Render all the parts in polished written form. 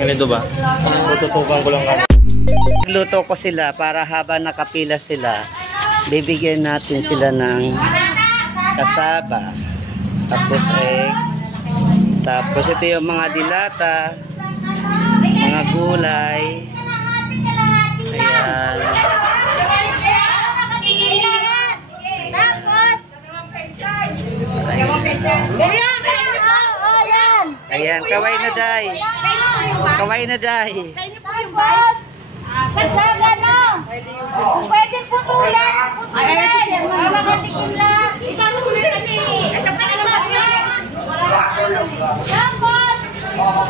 Ganito ba? Tututukan ko lang kami. Luto ko sila para habang nakapila sila, bibigyan natin sila ng kasaba. Tapos egg. Tapos ito yung mga dilata, mga gulay. Ayan. Ayan, kaway na day. Kaway na day. Kasama no? Pwede putulan. Putulan.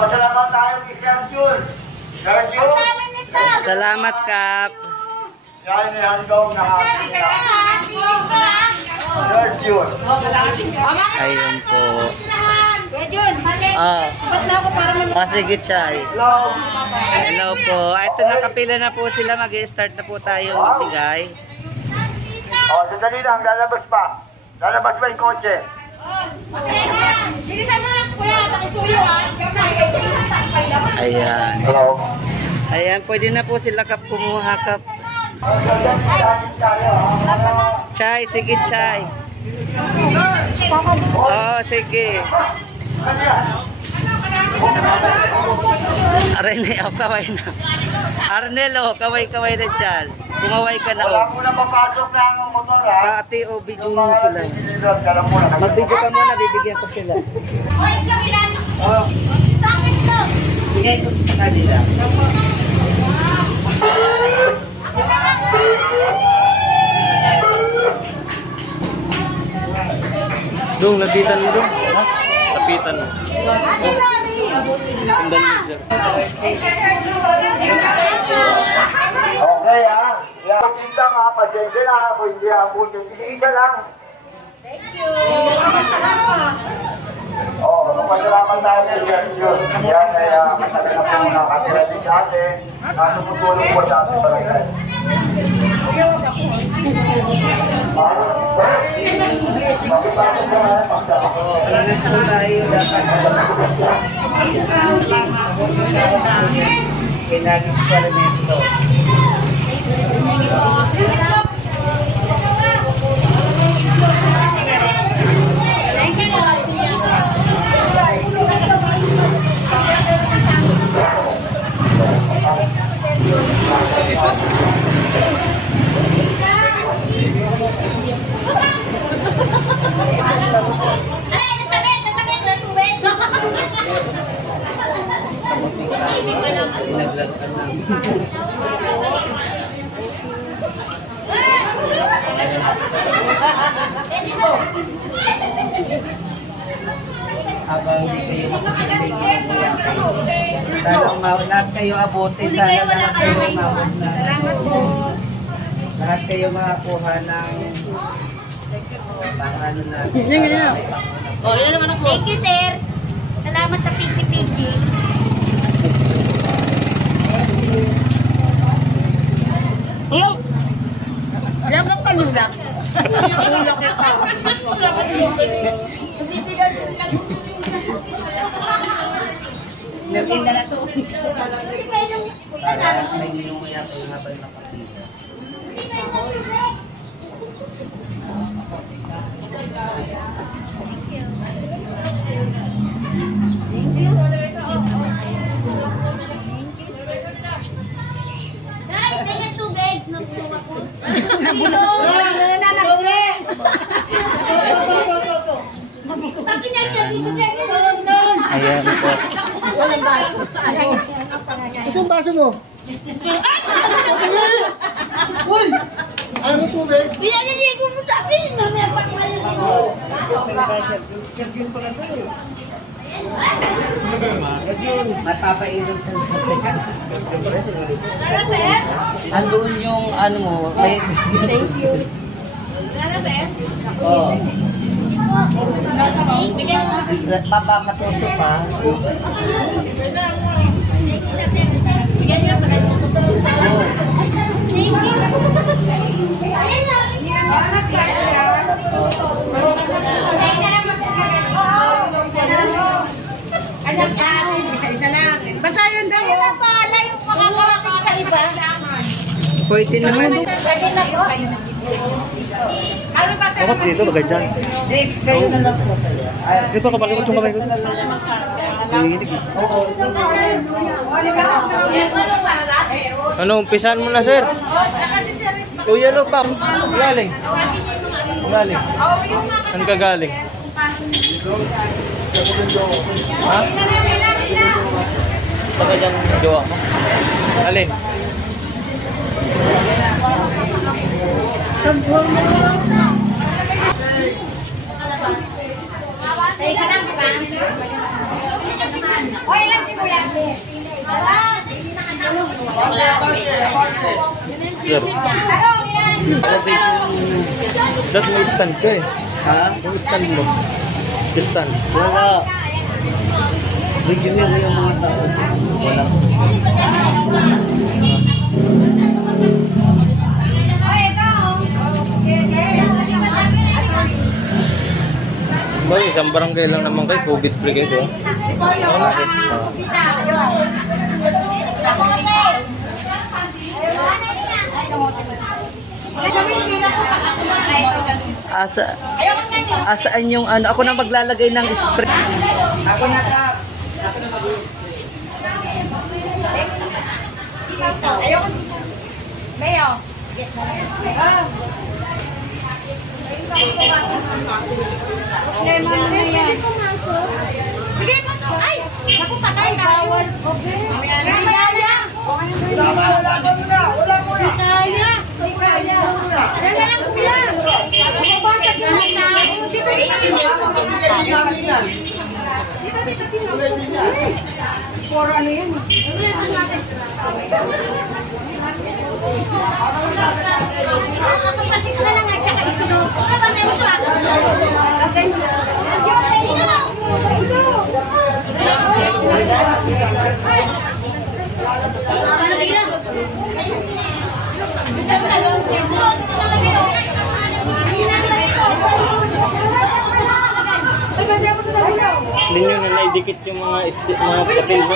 Pasalamat tayo kay Sergio. Sergio. Salamat, Kap. Yan ang handog na Sergio. Ayun po. Sige, Chay. Hello po. Ito, nakapila na po sila. Mag-start na po tayo magbigay. Sandali lang. Lalabas pa. Lalabas pa yung kotse. Ayan. Hello. Ayan, pwede na po sila Kap kumuha, Kap. Chay, sige, Chay. Sige. Arne, kaway na. Arnel, kaway-kaway na dyan. Kumaway ka na, Wala muna papasok na ang motor, ha? Pati, video mo sila. Mag-video ka muna, bibigyan ko sila. Bigay ko sa kanila. Dong, lapitan mo dong. Ha? Lapitan mo. Sundan mo sir. Okay, ha? Tinta mga pasensya na ako, hindi abot yung isa lang. Thank you. Pasalamat tayo kay Sergio. Yan ay matagal na po nakatira din sa atin. Tumutulong po sa ating barangay. Kailangan sa elemento. Habang hindi kayo lahat kayo abuti, sana lahat kayo mauna. Lahat kayo makakuha ng ano na. Thank you, sir. Salamat sa piki-piki. Hello. Alam ka pa nila. Tulog ito. Nagtinda na to. Para may nilunguya ko habang nakapila. Guys, ganyan tubig. Ayan po. Itong baso mo. Uy! Ayaw mo tubig? Pinaliligo mo sa akin. Mapapainom sa andun yung ano mo. Thank you. Oh. Papapatuto pa. Isa-isa lang. Basta yun daw. Kaya na pala yung makakarating sa iba. Pwede naman. Ano ba Dapat dito, bagay dyan. Kayo na lang po. Dito, kapalikot yung kamay ko. Nanginginig. Ano, umpisan mo na, sir? Uy, ano pa? Galing. Galing. Saan ka galing? Ha? Baka dyan yung jowa mo? Alin? Isa lang ba? O, ilan si Kuya? Sir. Dat may stand ka eh. Ha? Yung stand mo. Stand. Wala. Video nyo yung mga tao. Wala. Ba, isang barangay lang naman kayo. Pugis free kayo. Asaan yung ano? Ako na maglalagay ng spray. Ako na ka. Ayoko. Mayo. Sige, ay! Naku, patay na. Kaya. Ano na lang sila? Mabasag yung mata. Dito. For ano yan? Kapag na lang at saka isunod. Kapag na ito ako. Hindi nyo na naidikit yung mga papel mo.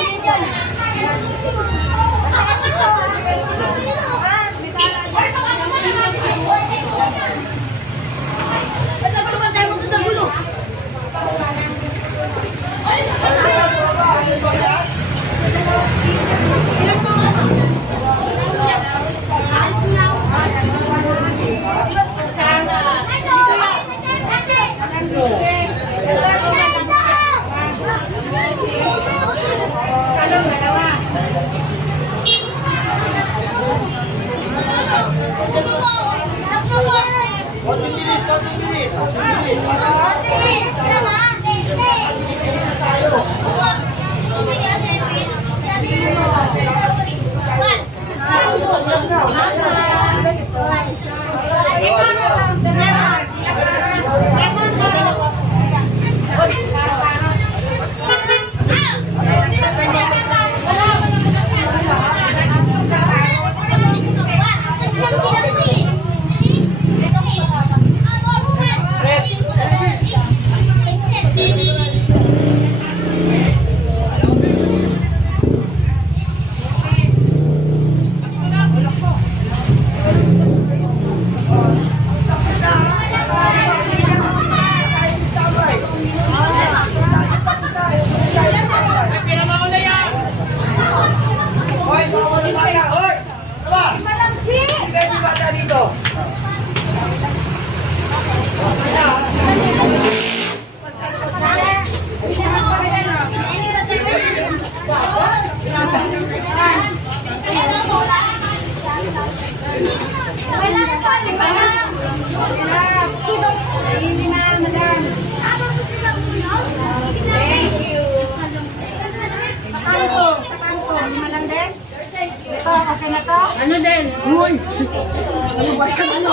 Ano din? Uy! Ano ba yan? Ano?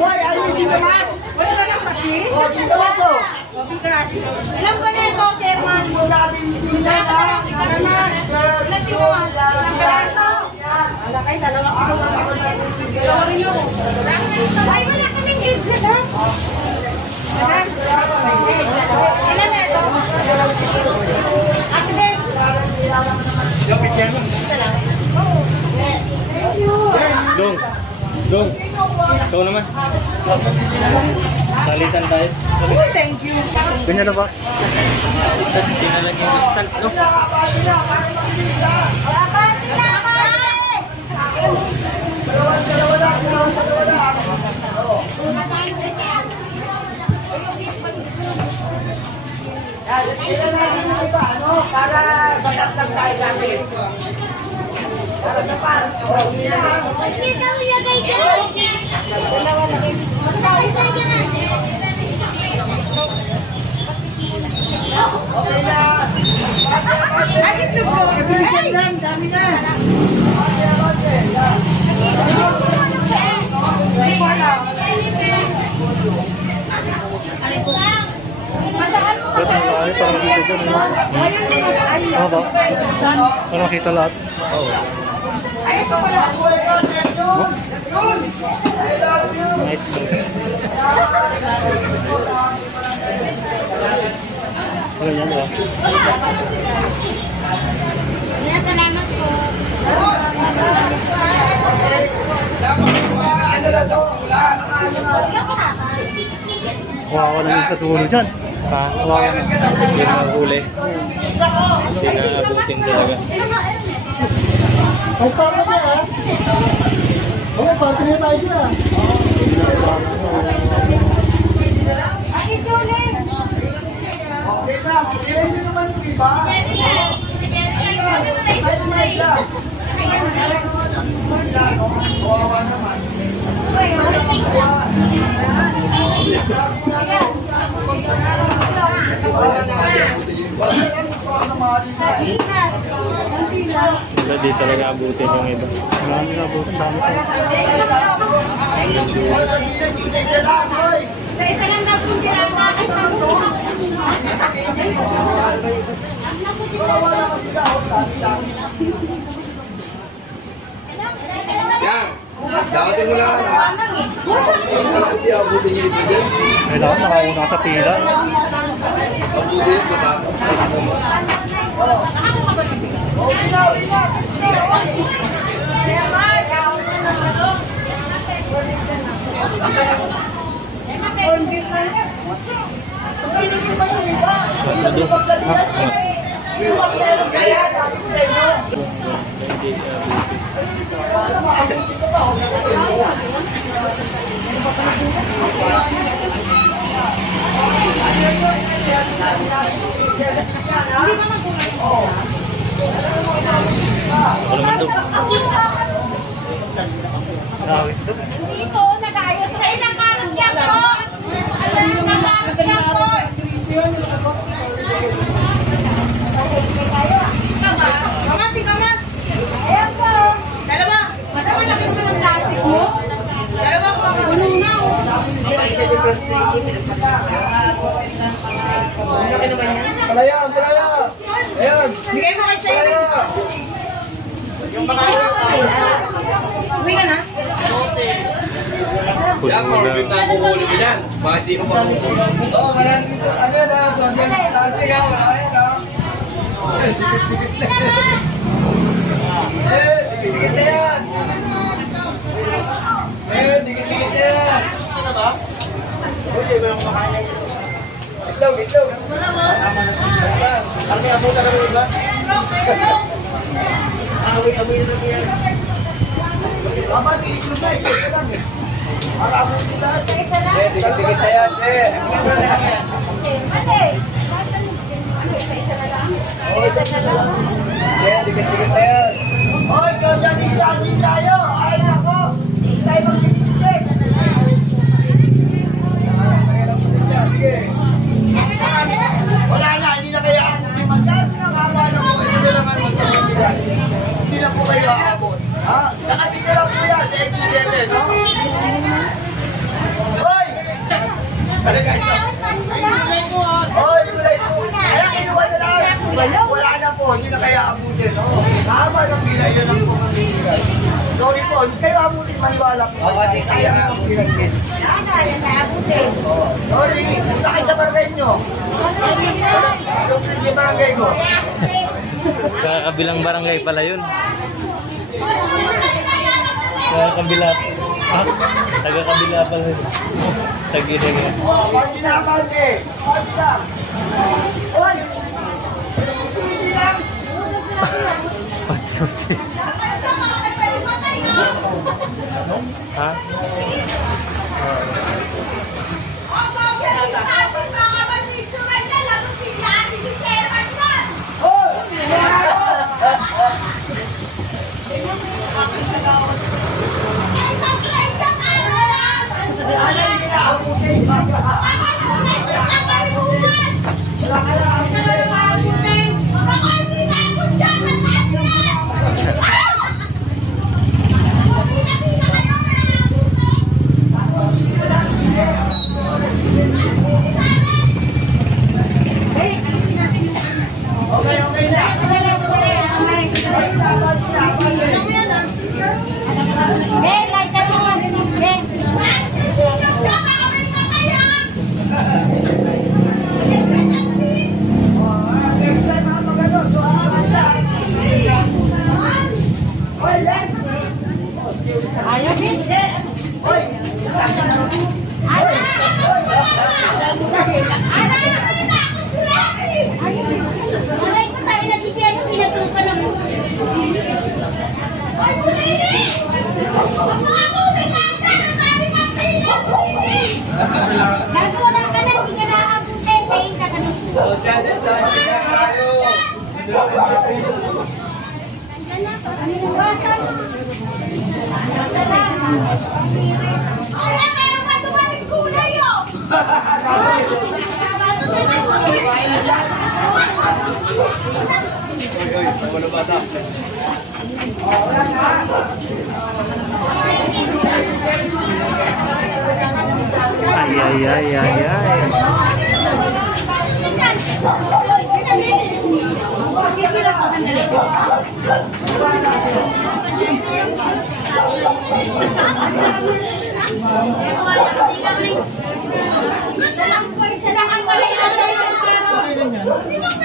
Uy, ayun si Tomas! Wala ba ng patis? O, si Tomas o! Ilan ba na ito, Chairman? Ilan si Tomas? Ilan ba na ito? Alakay, dalawa ako. Sorry yun. Ay, wala kaming gig na. Ilan na ito? Ikaw naman. Salitan tayo. Thank you. Ganyan na ba? Hindi na lang yung instant, no? Para batas lang tayo sa atin. Para sa pan. Hindi daw ilagay dyan. Ilagay dyan. Okay na. Ay, ito po. Dami na. Ba't ang lahat? Para makita dyan, no? Ano ba? Para makita lahat? Oo. Night view. Ganyan ba? Salamat po. Kawawa naman sa tulo dyan. Kawawa na. Hindi na huli. Hindi na abutin talaga. Basta pa ba ha? Oo, pati na tayo dyan. Ay, Jolene! Okay na, hindi nyo naman yung iba. Kawawa naman. Wala di talaga abutin yung iba. Marami na abutin sa amin. Isa lang na po sila sa akin. Dapat mo lang. Hindi abutin niyo ito dyan. Kailangan nakauna sa pila. Abutin, matakot. Ako naman daw. Nakawit daw. Dito, nag-ayos sa ilang karot yan po. Alam na karot yan po. Kamas, si Kamas. Ayan po. Dalawa. Madama na kung ng plastic mo. Dalawa ko mga unong na oh. Palaya, palaya. Ayan. Bigay mo kay Sayo. Uwi ka na? Yan, mabibig na ako huli mo yan. Bakit di mo pa kukuha? Oo, maraming ito. Ano na, sandal. Plastic ha, marami na. Dikit-dikit na yan. Dikit-dikit na yan. Dikit-dikit na yan. Ano ba? Uy, may mga makain. Gitlaw, gitlaw. Kami abutan na rin ba? Awi-awi na yan. Aba, dikit na yan. Para abutin lahat. Dikit-dikit na yan, Ate. Oo, isa na lang. Yan, dikit-dikit na yan. Hoy, Diyosa, di tayo. Ay, nako. Hindi tayo mag-check. Sige. Wala na, hindi na kaya ako. Masyado na kala na po. Hindi na naman magkakabigay. Hindi na po kayo aabot. Ha? Nakatira lang po yan sa 87, no? Hoy! Halika ito. Hoy, wala ito. Kaya kinuha na lang. Wala na po, hindi na kaya abutin, no? Tama ng pila, yun ang pumamigay. Sorry po, hindi kayo abutin, maniwala po. Oo, hindi kaya abutin. Sorry, punta kayo sa barangay nyo. Yung barangay ko. Sa kabilang barangay pala yun. Sa kabila. Taga-kabila pala. Tagilin. Konti lang, konti. Konti lang. Uy! Konti lang. Pati-pati. Ha?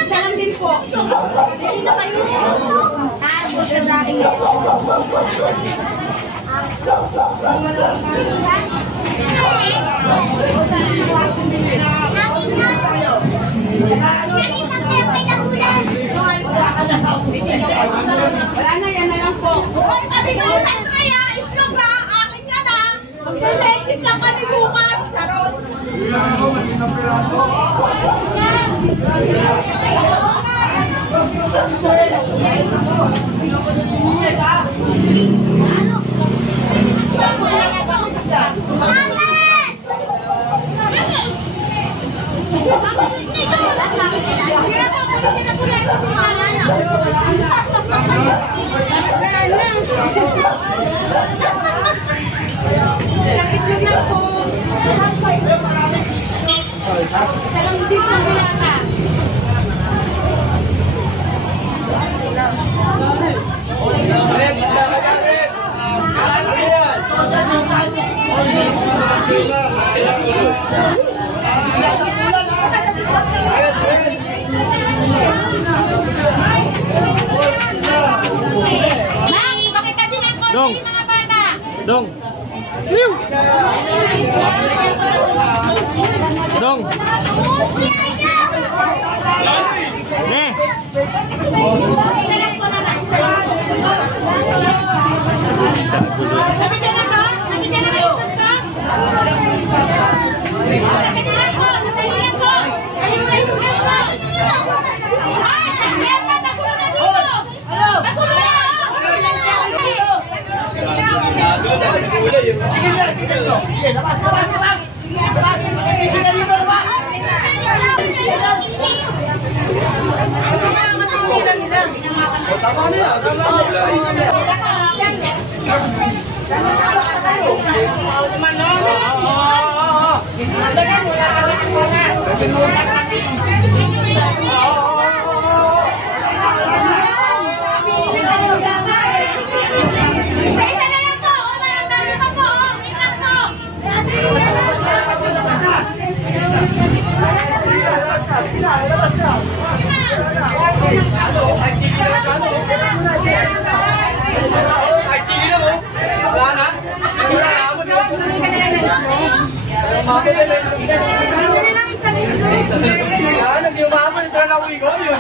Salam din po. Ready na kayo? Wala na, yan na lang po. Huwag kami ng Sandria, itlog lang, akin yan ha. Magdalechip lang kami bukas, Charot. Dong. Dong. Dong. Ay, sige na mo. Wala na. Nag-yumaman, ito na uwi ko yun.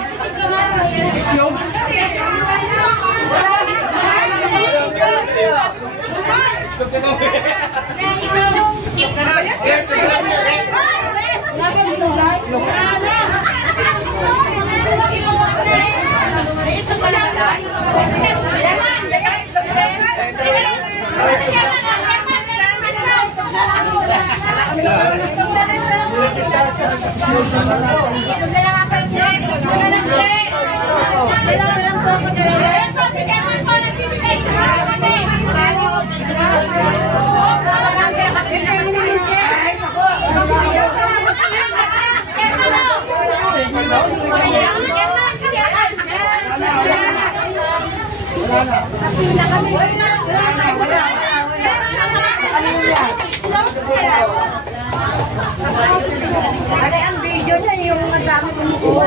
Ada ang video niya yung madami kumukuha.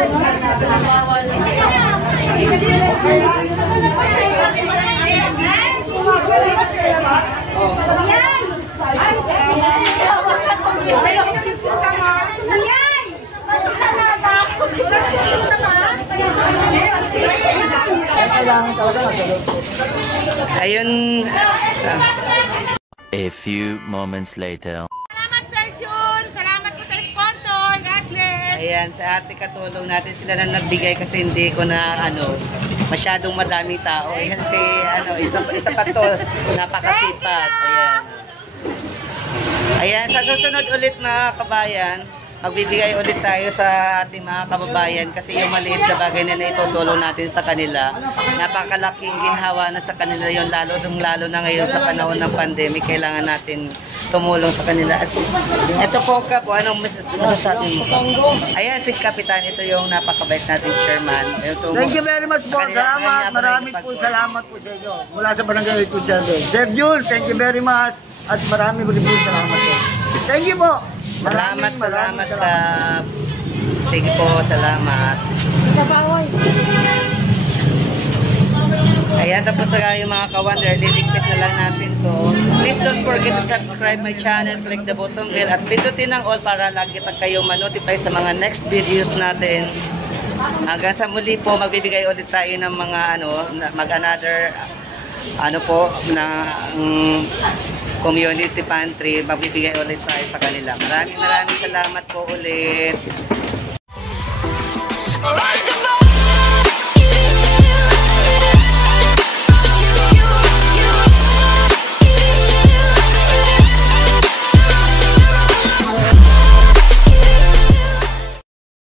Ayun. A few moments later. Salamat, Sir Jun. Salamat po sa sponsor. God bless. Ayan, sa ate katulong natin sila na nagbigay kasi hindi ko na masyadong madaming tao. Ayan si isa pa to, napakasipag. Ayan. Ayan, sa susunod ulit mga kabayan, magbibigay ulit tayo sa ating mga kababayan kasi yung maliit na bagay na naitutulong natin sa kanila, napakalaking ginhawa na sa kanila yung lalo na ngayon sa panahon ng pandemic, kailangan natin tumulong sa kanila. At ito po ka po, anong masasabi mo? Ayan si Kapitan, ito yung napakabait nating chairman. Thank you very much po. Salamat. Maraming po salamat po sa inyo. Mula sa Barangay 27. Sir Jules, thank you very much. At marami po salamat po. Thank you po. Salamat. Sige po, salamat. Ayan, tapos na yung mga ka-wonder, liligpit na lang natin to. Please don't forget to subscribe my channel, click the button bell, at pindutin ang all para lagi kayo ma-notify sa mga next videos natin. Hanggang sa muli po, magbibigay ulit tayo ng mga mag-another na community pantry, magbibigay ulit tayo sa kanila. Maraming salamat po ulit.